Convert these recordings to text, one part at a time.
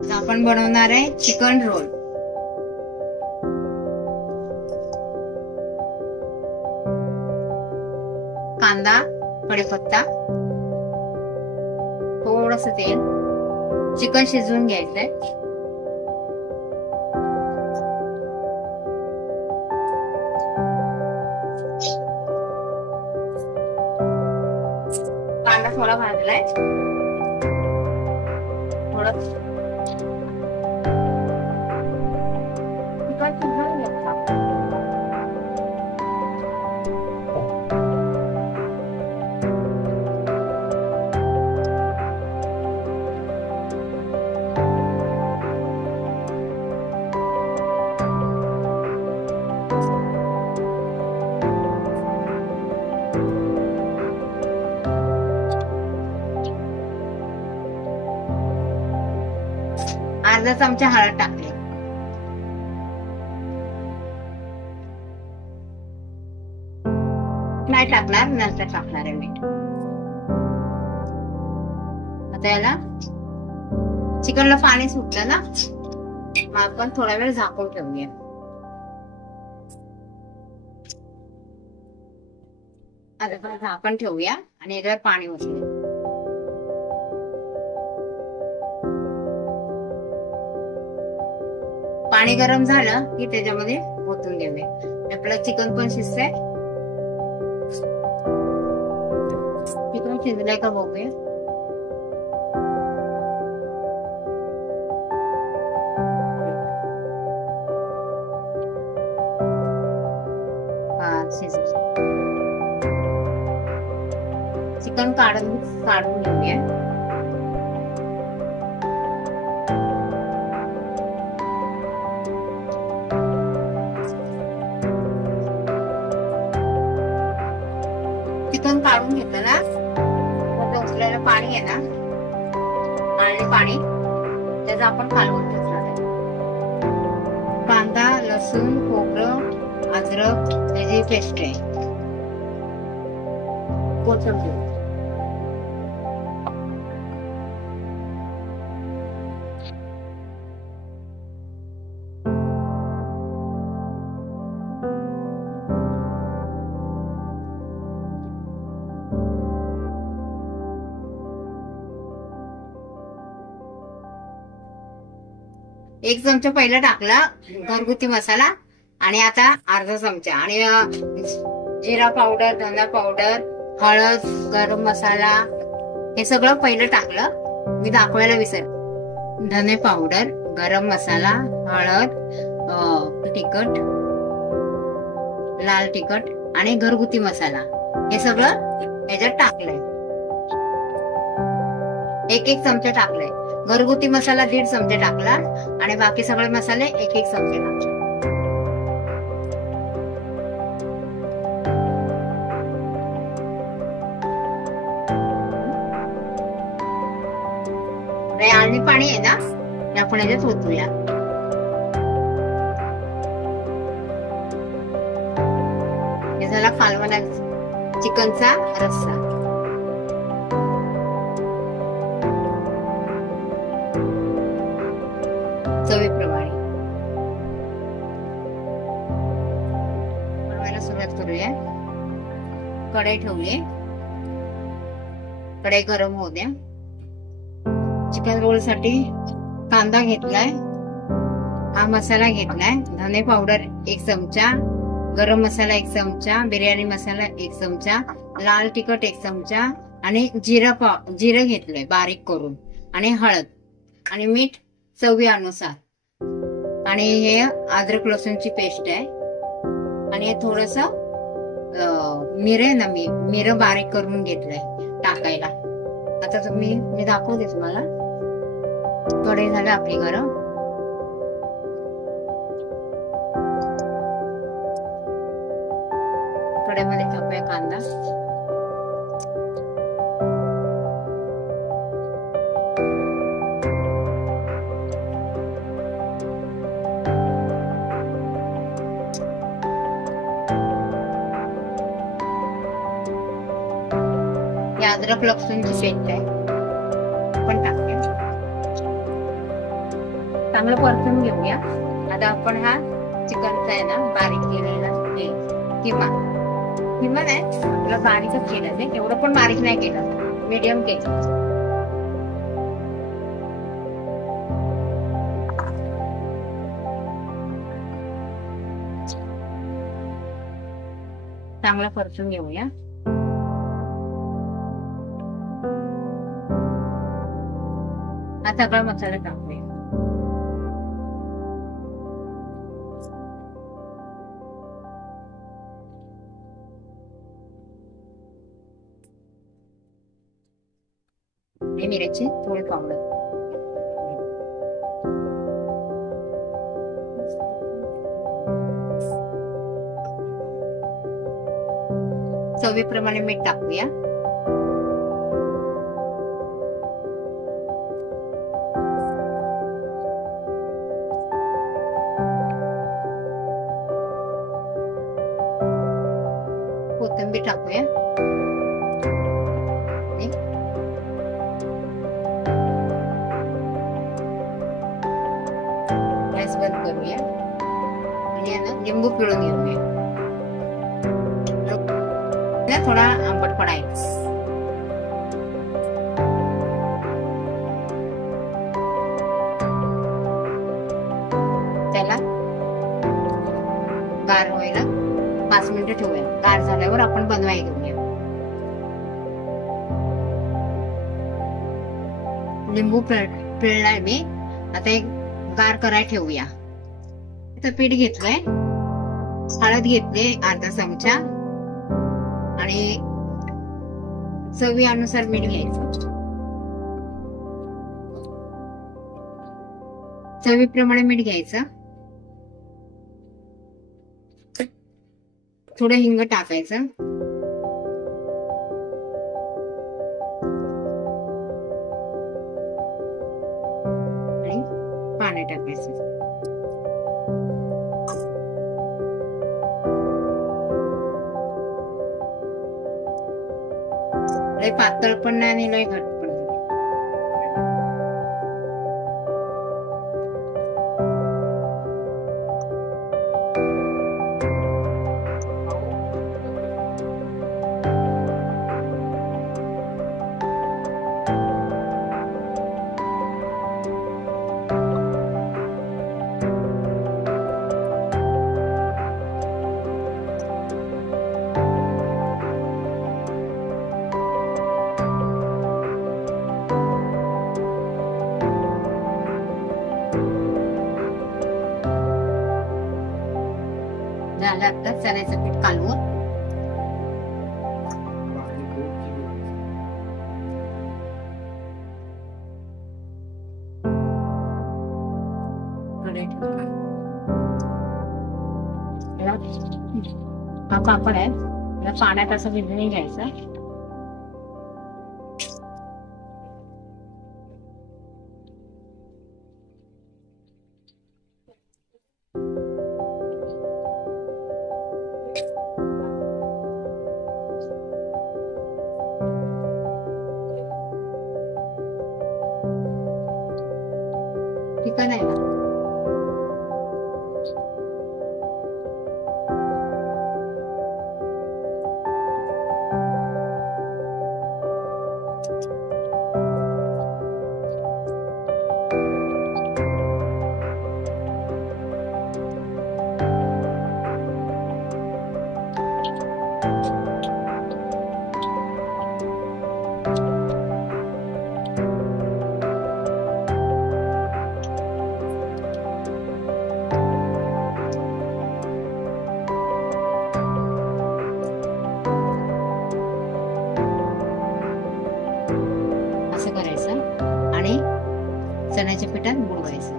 आपण बनवणार आहे चिकन रोल। कांदा, कढीपत्ता, थोडंसं तेल, चिकन शिजवून घ्यायचंय। कांदा थोडा भाजलाय, थोडं चिकन शिजवून घ्यायचं। अर्धा चमचा हळद टाकली, नाही टाकणार, नंतर टाकणार आहे मीठ। आता याला चिकनला पाणी सुटलं ना, मग आपण थोडा वेळ झाकून ठेवूया। आता आपण झाकण ठेवूया आणि याच्यावर पाणी ओतूया। पाणी गरम झालं की त्याच्यामध्ये ओतून घेऊया। आपलं चिकन पण शिजतंय। चिकन शिजलंय का बघूया। शिजलं। चिकन काढून घेऊया। चिकन काढून घेतलं ना, त्याचं उचलेलं पाणी आहे ना, आणि पाणी त्याचं आपण कालवून घेतलं आहे। कांदा, लसूण, खोबरं, अद्रक त्याची पेस्ट आहे। कोथिंबीर, एक चमचा पहिला टाकला घरगुती मसाला, आणि आता अर्धा चमचा, आणि जिरा पावडर, धना पावडर, हळद, गरम मसाला हे सगळं पहिलं टाकलं, मी दाखवायला विसरले। धने पावडर, गरम मसाला, हळद, तिखट, लाल तिखट आणि घरगुती मसाला हे सगळं याच्यात टाकलंय। एक चमचा टाकलाय। घरगुती मसाला 1.5 चमचे टाकला, आणि बाकी सगळे मसाले 1 चमचे टाकले। आणि पाणी आहे ना, ते आपण याच्यात ओतूया। हे झाला कालवणा चिकनचा रस्सा। चवीप्रमाणे बनवायला सुरुवात करूया। कढई ठेवली, कढई गरम होऊ द्या। चिकन रोल साठी कांदा घेतलाय, हा मसाला घेतलाय, धने पावडर 1 चमचा, गरम मसाला 1 चमचा, बिर्याणी मसाला 1 चमचा, लाल तिखट 1 चमचा, आणि जिरं घेतलंय बारीक करून, आणि हळद आणि मीठ चवीनुसार, आणि हे अद्रक लसूणची पेस्ट आहे, आणि हे थोडस मिरे ना, मिरं बारीक करून घेतलंय टाकायला। आता मी दाखवते तुम्हाला। कढई झाली आपली गरम, कढईमध्ये टाकूया कांदा, अद्रक लसूणची पेस्ट आहे पण टाकूया। चांगलं परतून घेऊया. आता आपण हा चिकनचा आहे ना बारीक केलेला किमा किमा नाही आपलं बारीकच केलं ते, एवढं पण बारीक नाही केलं, मीडियम केलं. चांगला परतून घेऊया. हा सगळा मसाला टाकूया. मिरची थोडी पावडर, चवीप्रमाणे मीठ टाकूया. कोथिंबीर टाकूया. गॅस बंद करूया आणि लिंबू पिळून घेऊया. थोडा आंबट पडायचा. त्याला गार व्हायला 5 मिनिटं ठेवूया. गार झाल्यावर आपण बनवायला घेऊया. लिंबू पिळलाय मी, आता एक गार करायला ठेवूया. आता पीठ घेतलंय, हळद घेतली अर्धा चमचा आणि चवीनुसार मीठ घ्यायचं. चवीप्रमाणे मीठ घ्यायचं. थोडं हिंग टाकायचं आणि पाणी टाकायचं. लय पातळ पण नाही आणि लय घट्ट पण नाही. झालं आता चण्याचं पीठ कालवून. हा पापड आहे, पाण्यात असं भिजवून घ्यायचं. चिकन आहे ना, असं करायचं आणि चण्याच्या पिठात बुडवायचं.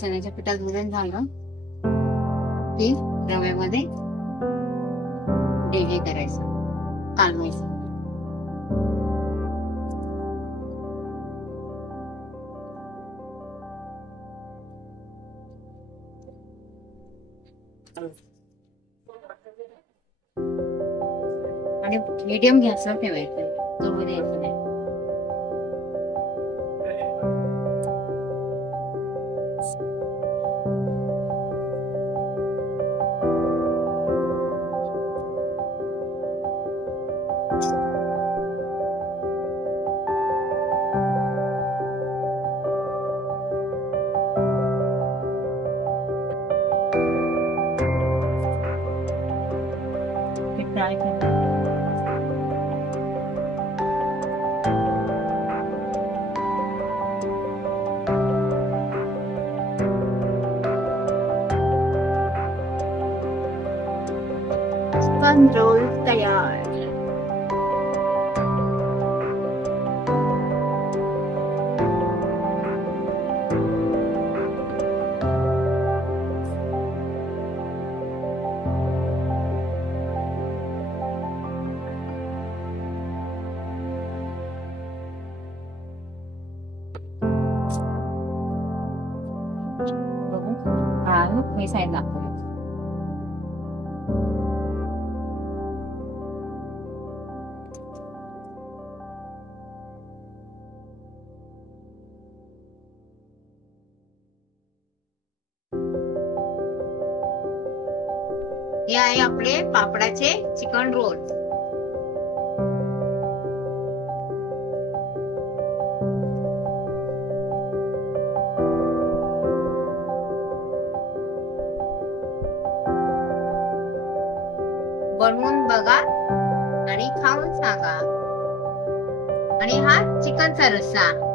चण्याच्या पिठात बुडवून झालं की रव्यामध्ये हे करायचं, कालवायचं. आणि मीठ मीडियम गॅसवर ठेवायचं, जळू द्यायचं नाही. फ्राय करायचं. चिकन रोल तयार. बघू, हा हे साईड दाखव. हे आहे आपले पापडाचे चिकन रोल. बनवून बघा आणि खाऊन सांगा. आणि हा चिकनचा रस्सा.